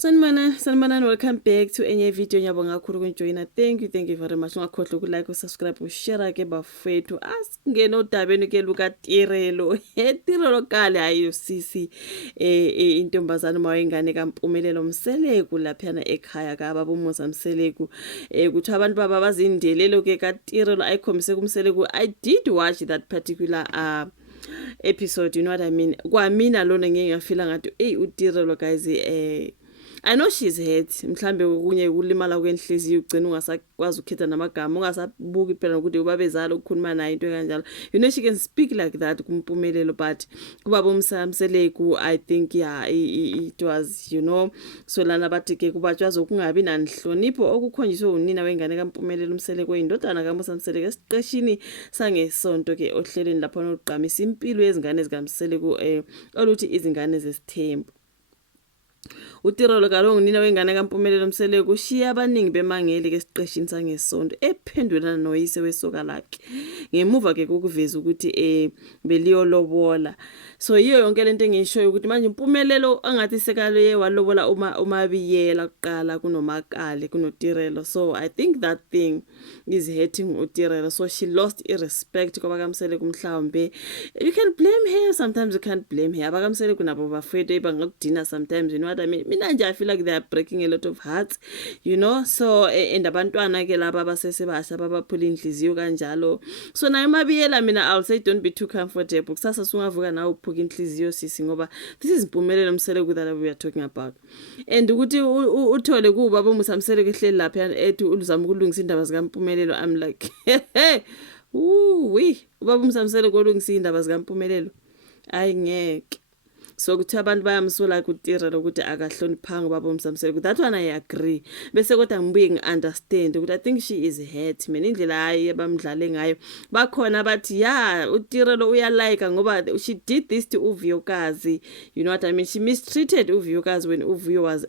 Sanibonani, and welcome back to enye video nyabonga kakhulu ukujoina. Thank you very much. Ungakhohlwa ukulike, subscribe, ushare ke bafethu. Asingena odabeni ke luka Tirelo. Tirelo kale ayo sisi intombazana mawengane kaMpumelelo Mseleku laphana ekhaya kababa uMusa Mseleku. Kuthi abantu baba bazindelelo ke kaTirelo ayikhombise kuMseleku. I did watch that particular episode, you know what I mean. Kwamina lona ngeke ngafila ngathi uTirelo guys I know she's hurt. Mhlambe kunye kulimala kwenhliziyo ugcina ungasakwazi ukhetha namagama, ungasabuki phela ukuthi ubabezala ukukhuluma naye into kanjalo. You know she can speak like that kuMpumelelo, but kubaba uMseleku I think it was, you know, so lana bathi ke kubatshwaza ukungabi nanhlonipho okukhonjiswe unina wengane kaMpumelelo Mseleku indodana kaMusa Mseleku esiqeshini sangesonto ke ohlelweni lapha noqhamisa impilo yezingane zikaMseleku oluthi izingane zesithembu. uTirelo kalo ngunina wengane kaMpumelelo Mseleku ushiya abaningi bemangele ke siqeshini sangesonto ephendulana noyise wesoka lakhe ngemuva ke kokuveza ukuthi beliyolobola. So yiyo yonke lento engishoyo ukuthi manje uMpumelelo angathi sekale walobola umabiyela kuqala kunomakale kunoTirelo. So I think that thing is hurting uTirelo, so she lost respect kwa kaMseleku mhlawumbe. You can blame her, sometimes you can't blame her. AbakaMseleku nabo bafethu bangakudina sometimes, you know what I mean. Mina nje I feel like they are breaking a lot of hearts, you know. So and abantwana ke laba basesebasha babaphula inhliziyo kanjalo. So nayo mabiyela mina I'll say don't be too comfortable. Kusasa sungavuka nawe uphuka inhliziyo sisi ngoba this is Mpumelelo Mseleku that we are talking about. And ukuthi uthole kubaba uMusa Mseleku ehleli lapha ethi uluzama ukulungisa indaba zikaMpumelelo. I'm like ubaba uMusa Mseleku olungisa indaba zikaMpumelelo ayingeke. So kuthi abantu bayamsula kuTirelo ukuthi akahloniphanga ubaba uMusa Mseleku. That one I agree. Bese kodwa ngibuye ngi-understand ukuthi I think she is hurt. Mina indlela hayi bamdlale ngayo. Bakhona bathi uTirelo uyalike ngoba she did this to Uvuyokazi. You know what I mean? She mistreated Uvuyokazi when Uvuyo was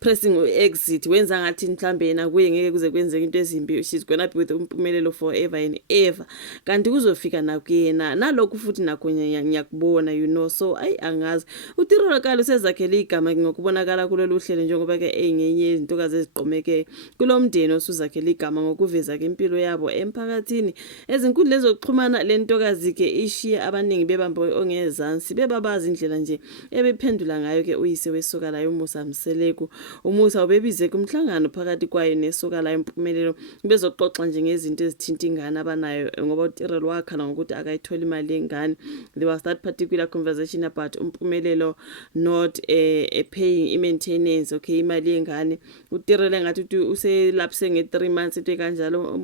pressing exit. Wenza ngathi mhlambe yena kuye ngeke kuze kwenzeke into ezimbi. She's gonna be with uMpumelelo forever and ever. Kanti kuzofika nakuyena nalokhu futhi nakho ngiyakubona, you know. So angazi uTirelo kalo sezakhele igama ngokubonakala kulolu hlelo njengoba ke engenye izintokazi eziqomeke kulomndeni osuzakhele igama ngokuveza ke impilo yabo emphakathini. Ezinkulu lezokuxhumana lentokazi ke ishiye abaningi bebambo ongezansi bebabazi indlela nje ebephendula ngayo ke uyise wesoka la uMusa Mseleku. uMusa ubebize kumhlangano phakathi kwayo nesoka la Mpumelelo bezoxoxa nje ngezinto ezithinta ingane abanayo ngoba uTirelo wakhala ngokuthi akayithola imali yengane. There was that particular conversation about uMpumelelo not paying maintenance, okay, imali yengane. uTirelo ngathi uselapse nge3 months into kanjalo.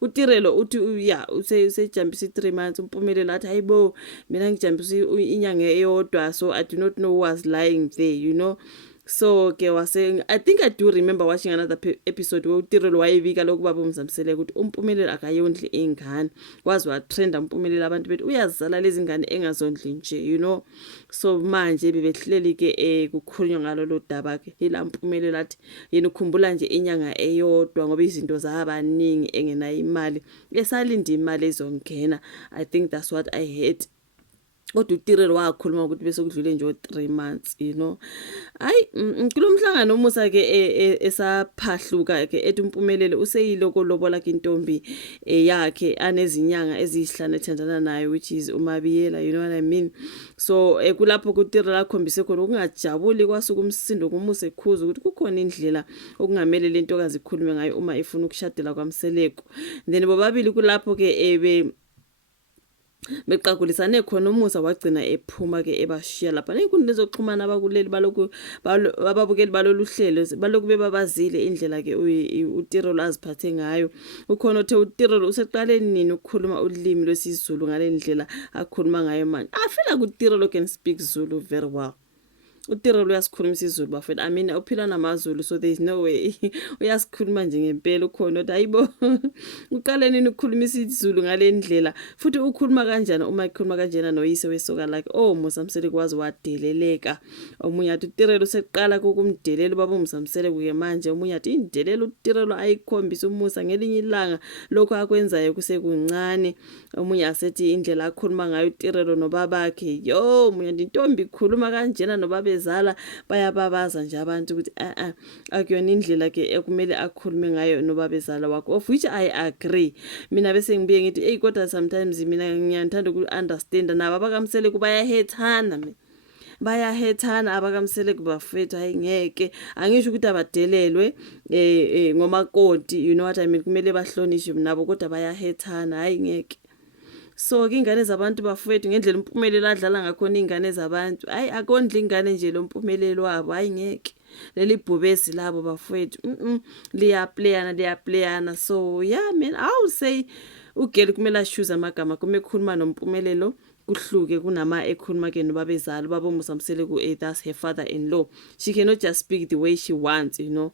uTirelo uthi usejambisa 3 months. uMpumelelo athi hayibo mina ngijambisa inyanga eyodwa. So I do not know who was lying there, you know. So ke wase I think I do remember watching another episode where uTirelo wayebika lokhu baba uMusa Mseleku ukuthi uMpumelelo akayondli ingane. Kwazi wa trend uMpumelelo abantu bethi uyazala lezi ngane engazondli nje, you know. So manje bebehleli ke kukhulunywa ngalo lo daba ke ila Mpumelelo athi yena ukhumbula nje inyanga eyodwa ngoba izinto zabaningi engena imali esalinda imali ezongena. I think that's what I heard. Kodwa uTirelo wakhuluma ukuthi bese kudlule nje 3 months, you know. Kulomhlangano uMusa ke esaphahluka ke ethi uMpumelelo useyiloko lobola ke intombi yakhe anezinyanga ezihlanu ethandana nayo, which is uMabiyela, you know what I mean. So kulapho kuTirelo akhombise khona ukungajabuli kwasuka umsindo kuMusa ekhuza ukuthi kukhona indlela okungamele lentokazi ikhulume ngayo uma ifuna ukushadela kwaMseleku. Then bobabili kulapho ke beqagulisane khona uMusa wagcina ephuma ke ebashiya lapha nenkundla zokuxhumana abakuleli ababukeli balolu hlelo balokhu bebabazile indlela ke uTirelo aziphathe ngayo. Ukhona othe uTirelo useqaleni nini ukukhuluma ulimi lwesiZulu ngale ndlela akhuluma ngayo manje. I feel like uTirelo can speak Zulu very well. uTirelo uyasikhuluma isiZulu bafethu. I mean uphila namaZulu, so there is no way uyasikhuluma nje ngempela. Ukhona ukuthi hayibo uqale nini ukukhuluma isiZulu ngale ndlela futhi ukhuluma kanjani uma ekhuluma kanjena noyise wesoka lakhe Musa Mseleku wazi wadeleleka. Omunye athi uTirelo seqala kokumdelela baba uMusa Mseleku ke manje. Omunye athi indelelo uTirelo ayikhombisa uMusa ngelinye ilanga lokho akwenzayo kusekuncane. Omunye asethi indlela akhuluma ngayo uTirelo nobabakhe omunye intombi ikhuluma kanjena nobabe bezala bayababaza nje abantu ukuthi akuyona indlela ke ekumele akhulume ngayo nobabezala wakho, of which I agree. Mina bese ngibuye ngithi kodwa sometimes mina ngiyathanda uku-understand nabo abakamsele kubayahethana bayahethana abakamsele kubafethu. Hayi ngeke angisho ukuthi abadelelwe ngomakoti, you know what I mean, kumele bahlonishwe nabo kodwa bayahethana. Hayi ngeke. So ke ingane zabantu bafethu ngendlela uMpumelelo adlala ngakhona ingane zabantu, hayi akondla ingane nje lo Mpumelelo wabo. Hayi ngeke leli bhubesi labo bafethu liyaplayana. So yeah man, I would say ugeli kumele ashuze amagama kuma ekhuluma noMpumelelo kuhluke kunama ekhuluma ke nobabezala baboMsamsele that's her father-in-law. She cannot just speak the way she wants, you know.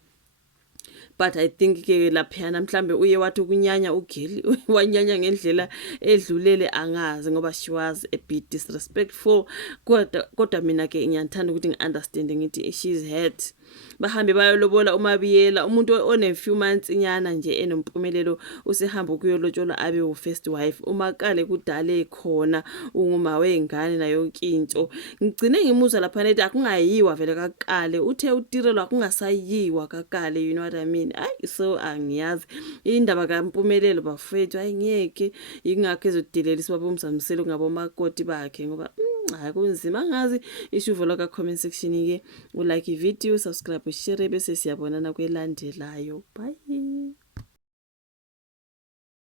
But I think ke laphana mhlambe uye wathi ukunyanya ugeli wanyanya ngendlela edlulele angazi ngoba she was a bit disrespectful. Kodwa mina ke ngiyathanda ukuthi ngiunderstand ngithi she's hurt. Bahambe bayolobola uMabiyela, umuntu one few months inyana nje enompumelelo usehamba ukuyolotshola abe u first wife. Umakale kudale khona unguma wengane na yonke into. Ngigcine ngimuzwa lapha nethi akungayiwa vele kakale, uthe utirelwa kungasayiwa kakale, you know what I mean. So angiyazi indaba kaMpumelelo bafethu, ngeke ingakho ezodelelisa baboMsamsele ngabomakoti bakhe ngoba hayi kunzima. Angazi ishuvo la ka comment section ke, ulike i video, subscribe, share bese siyabonana kwelandelayo. Bye.